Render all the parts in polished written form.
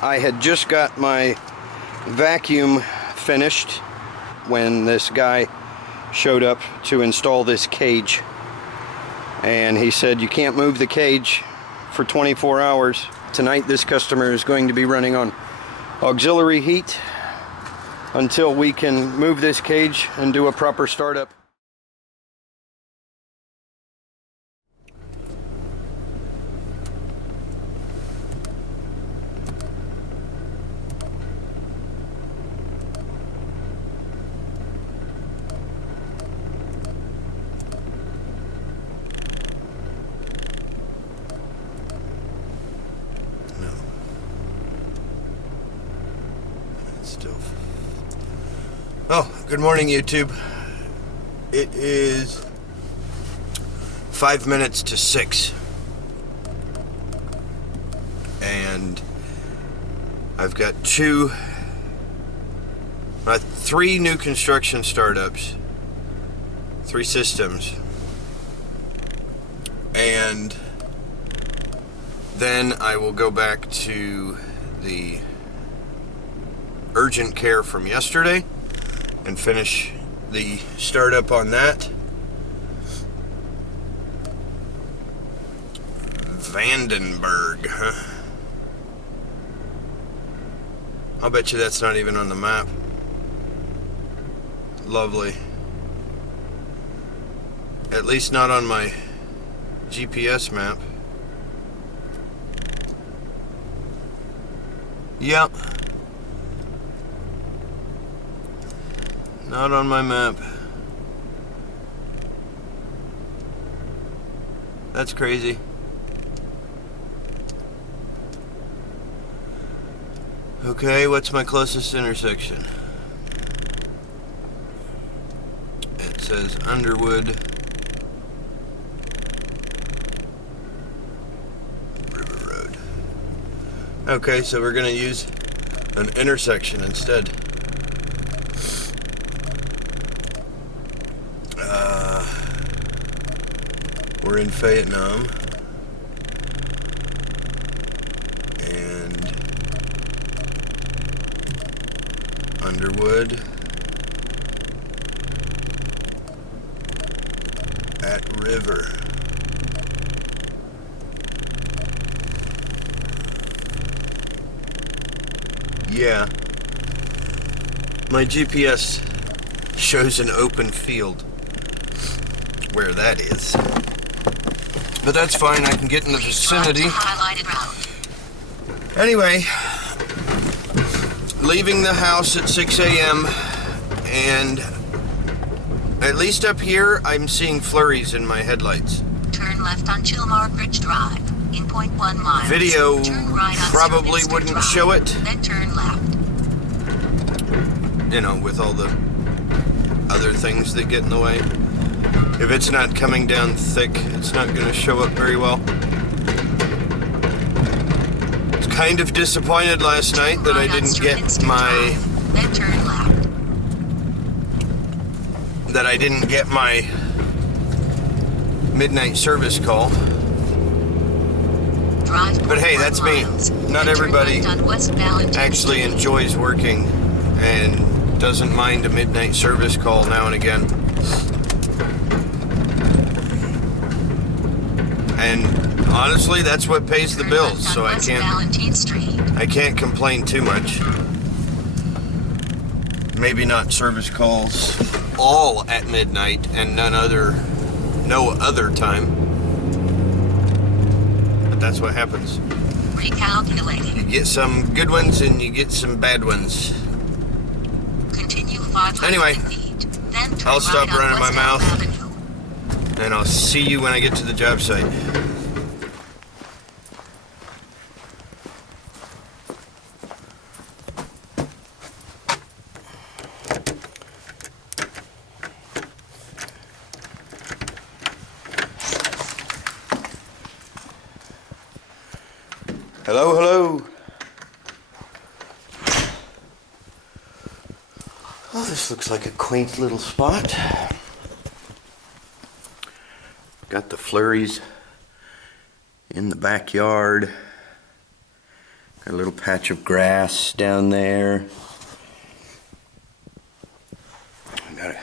I had just got my vacuum finished when this guy showed up to install this cage, and he said you can't move the cage for 24 hours. Tonight this customer is going to be running on auxiliary heat until we can move this cage and do a proper startup. Oh, good morning, YouTube. It is 5 minutes to 6, and I've got three new construction startups, 3 systems, and then I will go back to the urgent care from yesterday and finish the startup on that. Vandenberg, huh? I'll bet you that's not even on the map. Lovely. At least not on my GPS map. Yep. Not on my map. That's crazy. Okay, what's my closest intersection? It says Underwood River Road. Okay, so we're gonna use an intersection instead. We're in Vietnam, and Underwood at River. Yeah, my GPS shows an open field where that is. But that's fine, I can get in the vicinity. Anyway, leaving the house at 6 a.m. and at least up here, I'm seeing flurries in my headlights. Turn left on Chilmark Ridge Drive in 0.1 miles. Video right probably wouldn't Drive, show it. Then turn left. You know, with all the other things that get in the way. If it's not coming down thick, it's not going to show up very well. I was kind of disappointed last night that I didn't get my midnight service call. But hey, that's me. Not everybody actually enjoys working and doesn't mind a midnight service call now and again. And honestly, that's what pays the bills, so I can't complain too much. Maybe not service calls all at midnight and no other time. But that's what happens. Recalculating. You get some good ones and you get some bad ones. Continue 500 anyway, feet. Then turn I'll stop right running my mouth. Avenue. And I'll see you when I get to the job site. Hello, hello. Oh, this looks like a quaint little spot. Got the flurries in the backyard. A little patch of grass down there. Got a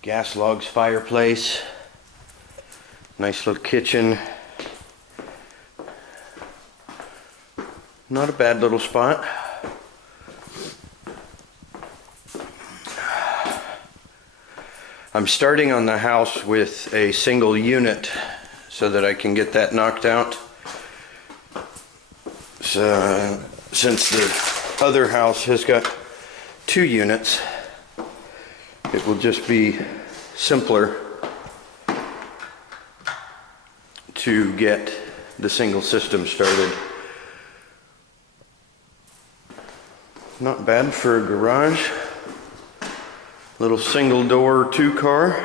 gas logs fireplace. Nice little kitchen. Not a bad little spot. I'm starting on the house with a single unit so that I can get that knocked out. So, since the other house has got 2 units, it will just be simpler to get the single system started. Not bad for a garage. Little single door 2-car.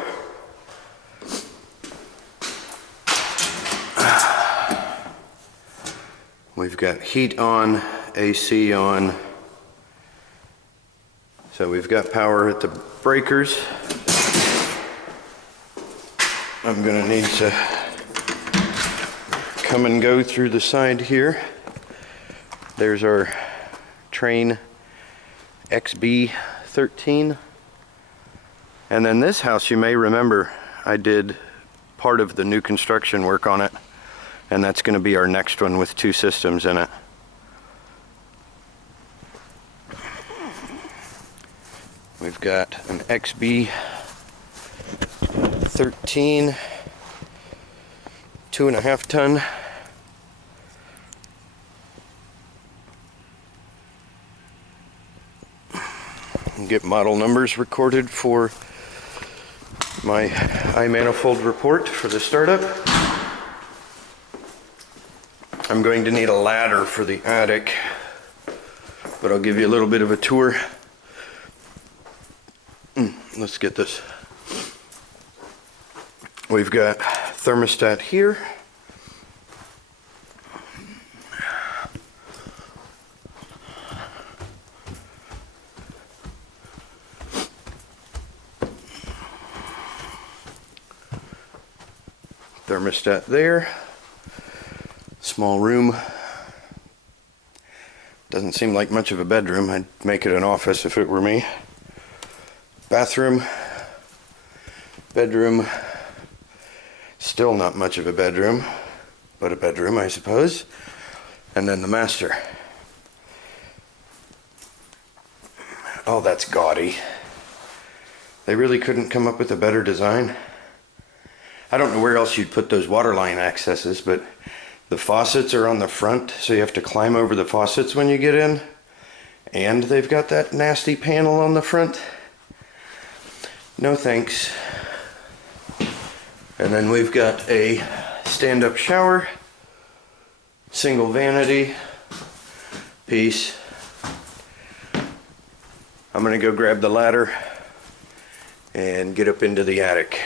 We've got heat on, AC on. So we've got power at the breakers. I'm gonna need to come and go through the side here. There's our Train XB13. And then this house, you may remember, I did part of the new construction work on it, and that's going to be our next one with 2 systems in it. We've got an XB13 2.5 ton. Get model numbers recorded for my iManifold report for the startup. I'm going to need a ladder for the attic, but I'll give you a little bit of a tour. Let's get this. We've got thermostat here. Thermostat there. Small room. Doesn't seem like much of a bedroom. I'd make it an office if it were me. Bathroom. Bedroom. Still not much of a bedroom, but a bedroom, I suppose. And then the master. Oh, that's gaudy. They really couldn't come up with a better design. I don't know where else you'd put those water line accesses, but the faucets are on the front, so you have to climb over the faucets when you get in. And they've got that nasty panel on the front. No thanks. And then we've got a stand-up shower, single vanity, piece. I'm gonna go grab the ladder and get up into the attic.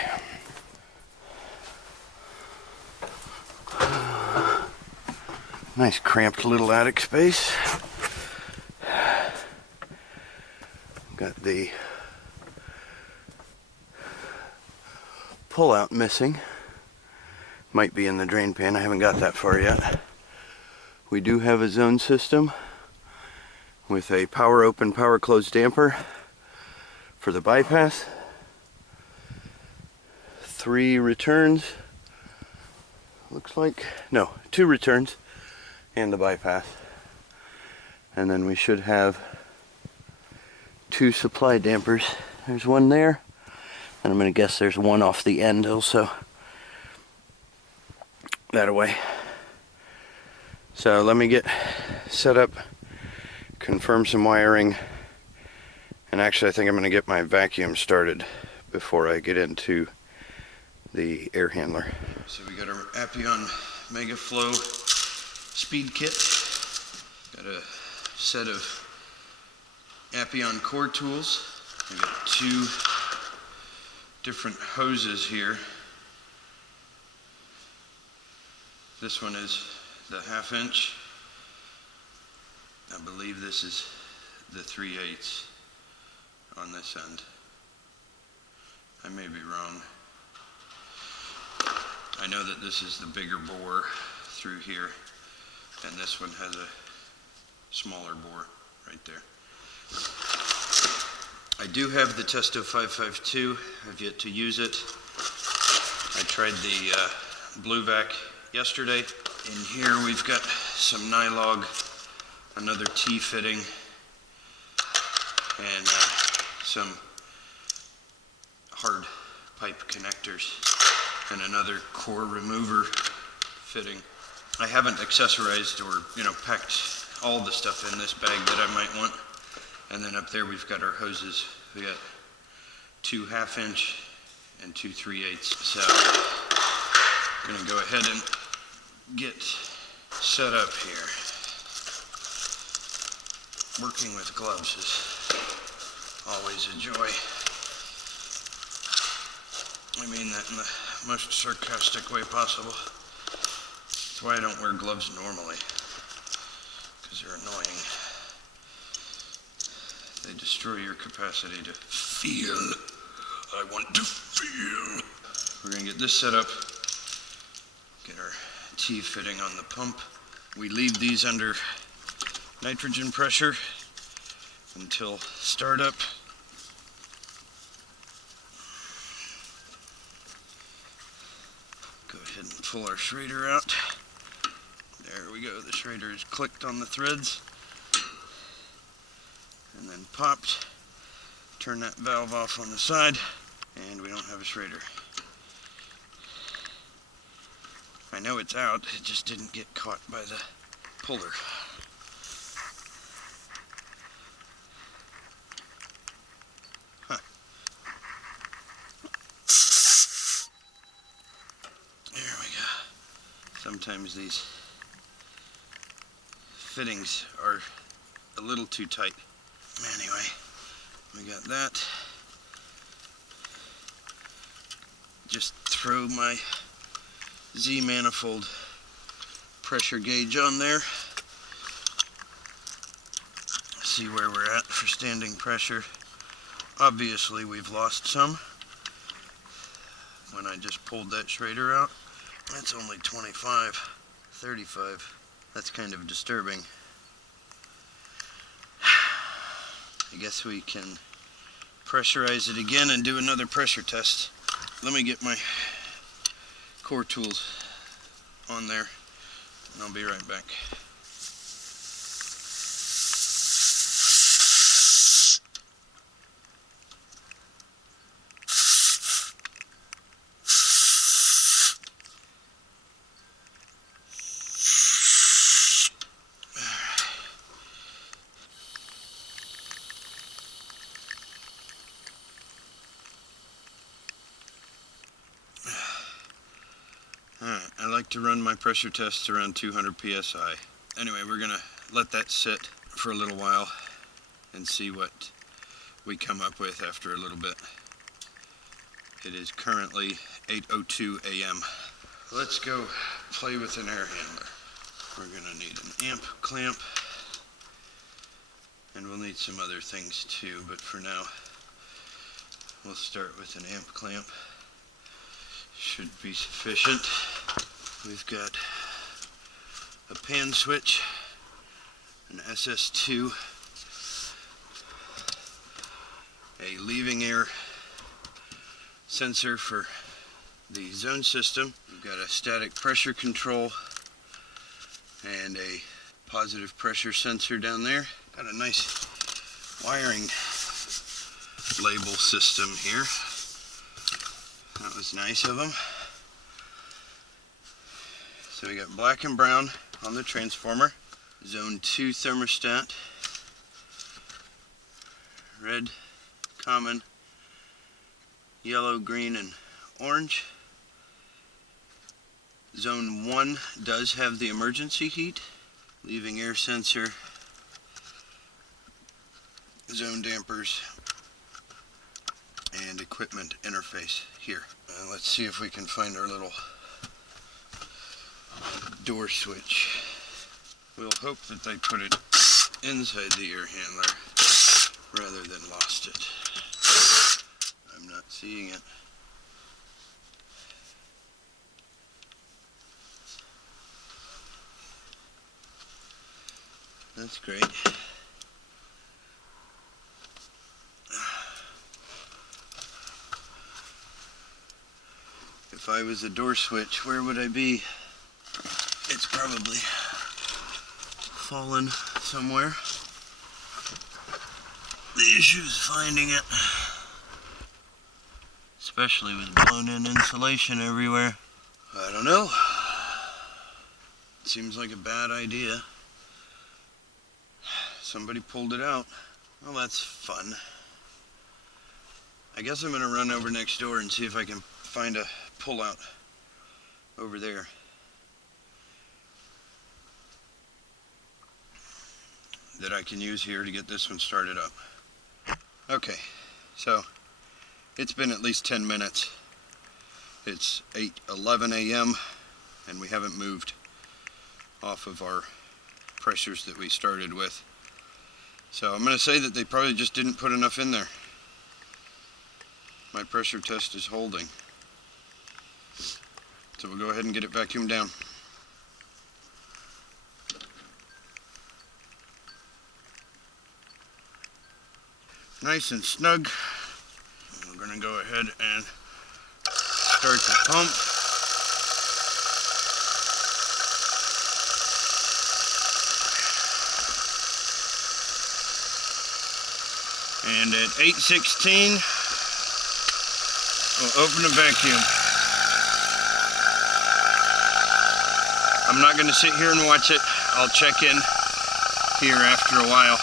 Nice cramped little attic space. Got the pull-out missing. Might be in the drain pan. I haven't got that far yet. We do have a zone system with a power open, power closed damper for the bypass. 3 returns. Looks like, no, 2 returns. And the bypass. And then we should have 2 supply dampers. There's one there, and I'm gonna guess there's one off the end also. That away. So let me get set up, confirm some wiring, and actually I think I'm gonna get my vacuum started before I get into the air handler. So we got our Appion Mega Flow speed kit. Got a set of Appion core tools. I got 2 different hoses here. This one is the 1/2 inch. I believe this is the 3/8 on this end. I may be wrong. I know that this is the bigger bore through here, and this one has a smaller bore right there. I do have the Testo 552. I've yet to use it. I tried the blue vac yesterday. In here we've got some Nylog, another T-fitting, and some hard pipe connectors, and another core remover fitting. I haven't accessorized or, packed all the stuff in this bag that I might want. And then up there we've got our hoses. We got 2 1/2-inch and 2 3/8. So I'm gonna go ahead and get set up here. Working with gloves is always a joy. I mean that in the most sarcastic way possible. That's why I don't wear gloves normally, because they're annoying. They destroy your capacity to feel. I want to feel. We're going to get this set up, get our T-fitting on the pump. We leave these under nitrogen pressure until startup. Go ahead and pull our Schrader out. There we go, the Schrader is clicked on the threads and then popped. Turn that valve off on the side and we don't have a Schrader. I know it's out, it just didn't get caught by the puller. Huh. There we go. Sometimes these fittings are a little too tight. Anyway, we got that. Just throw my Z manifold pressure gauge on there. See where we're at for standing pressure. Obviously we've lost some when I just pulled that Schrader out. That's only 25, 35. That's kind of disturbing. I guess we can pressurize it again and do another pressure test. Let me get my core tools on there and I'll be right back. Alright, I like to run my pressure tests around 200 psi. Anyway, we're going to let that sit for a little while and see what we come up with after a little bit. It is currently 8:02 a.m. Let's go play with an air handler. We're going to need an amp clamp, and we'll need some other things too, but for now we'll start with an amp clamp. Should be sufficient. We've got a pan switch, an SS2, a leaving air sensor for the zone system. We've got a static pressure control and a positive pressure sensor down there. Got a nice wiring label system here. That was nice of them. So we got black and brown on the transformer, zone 2 thermostat, red, common, yellow, green, and orange. Zone 1 does have the emergency heat, leaving air sensor, zone dampers, and equipment interface here. Let's see if we can find our little door switch. We'll hope that they put it inside the air handler rather than lost it. I'm not seeing it. That's great. If I was a door switch, where would I be? It's probably fallen somewhere. The issue is finding it. Especially with blown in insulation everywhere. I don't know. Seems like a bad idea. Somebody pulled it out. Well, that's fun. I guess I'm gonna run over next door and see if I can find a pull-out over there. That I can use here to get this one started up. Okay, so it's been at least 10 minutes. It's 8:11 a.m. and we haven't moved off of our pressures that we started with. So I'm going to say that they probably just didn't put enough in there. My pressure test is holding. So we'll go ahead and get it vacuumed down. Nice and snug. We're going to go ahead and start the pump. And at 8:16, we'll open the vacuum. I'm not going to sit here and watch it. I'll check in here after a while.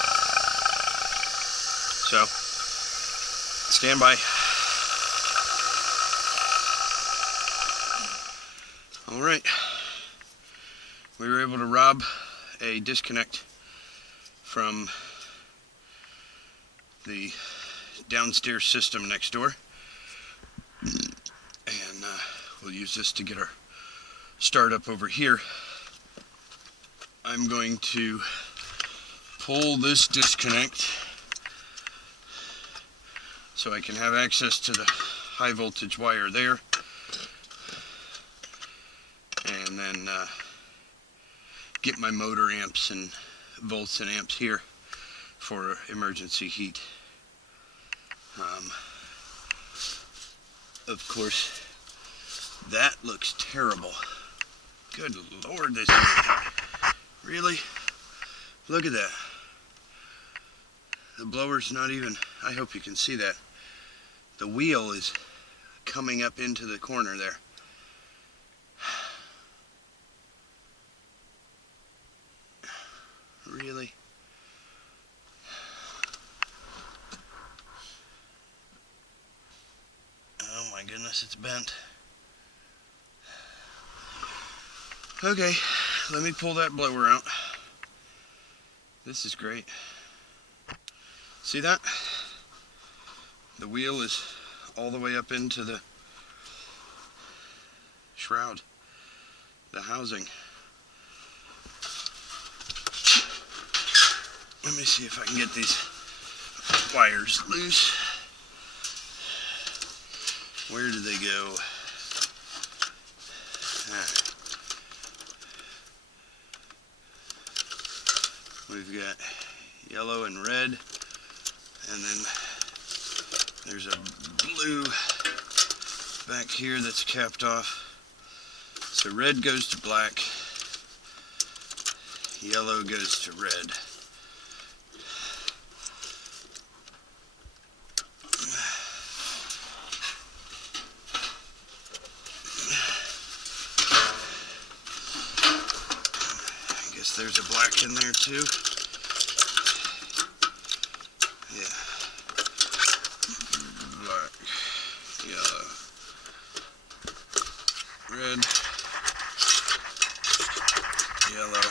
So, stand by. Alright. We were able to rob a disconnect from the downstairs system next door. And we'll use this to get our start up over here. I'm going to pull this disconnect so I can have access to the high voltage wire there, and then get my motor amps and volts and amps here for emergency heat. Of course, that looks terrible. Good Lord, this thing. Really? Look at that. The blower's not even, I hope you can see that. The wheel is coming up into the corner there. Really? Oh my goodness, it's bent. Okay, let me pull that blower out. This is great. See that? The wheel is all the way up into the shroud, the housing. Let me see if I can get these wires loose. Where do they go? We've got yellow and red, and then there's a blue back here that's capped off. So red goes to black, yellow goes to red. I guess there's a black in there too. Yeah. Black, yellow, red, yellow,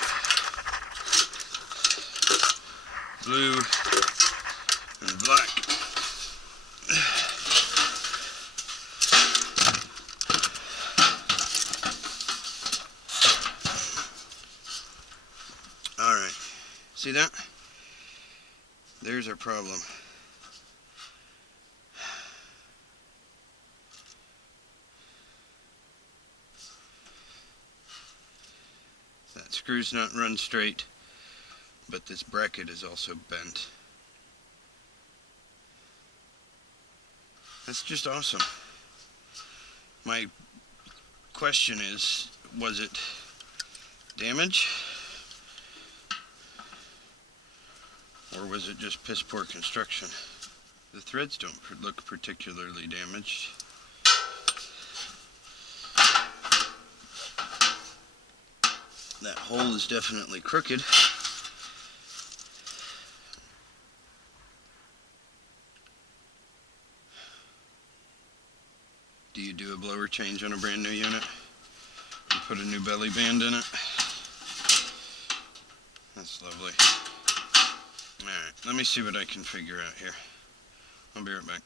blue, and black. Alright, see that? There's our problem. That screw's not run straight. but this bracket is also bent. That's just awesome. My question is, was it damage? Or was it just piss poor construction? The threads don't look particularly damaged. That hole is definitely crooked. Do you do a blower change on a brand new unit? You put a new belly band in it? That's lovely. Alright, let me see what I can figure out here. I'll be right back.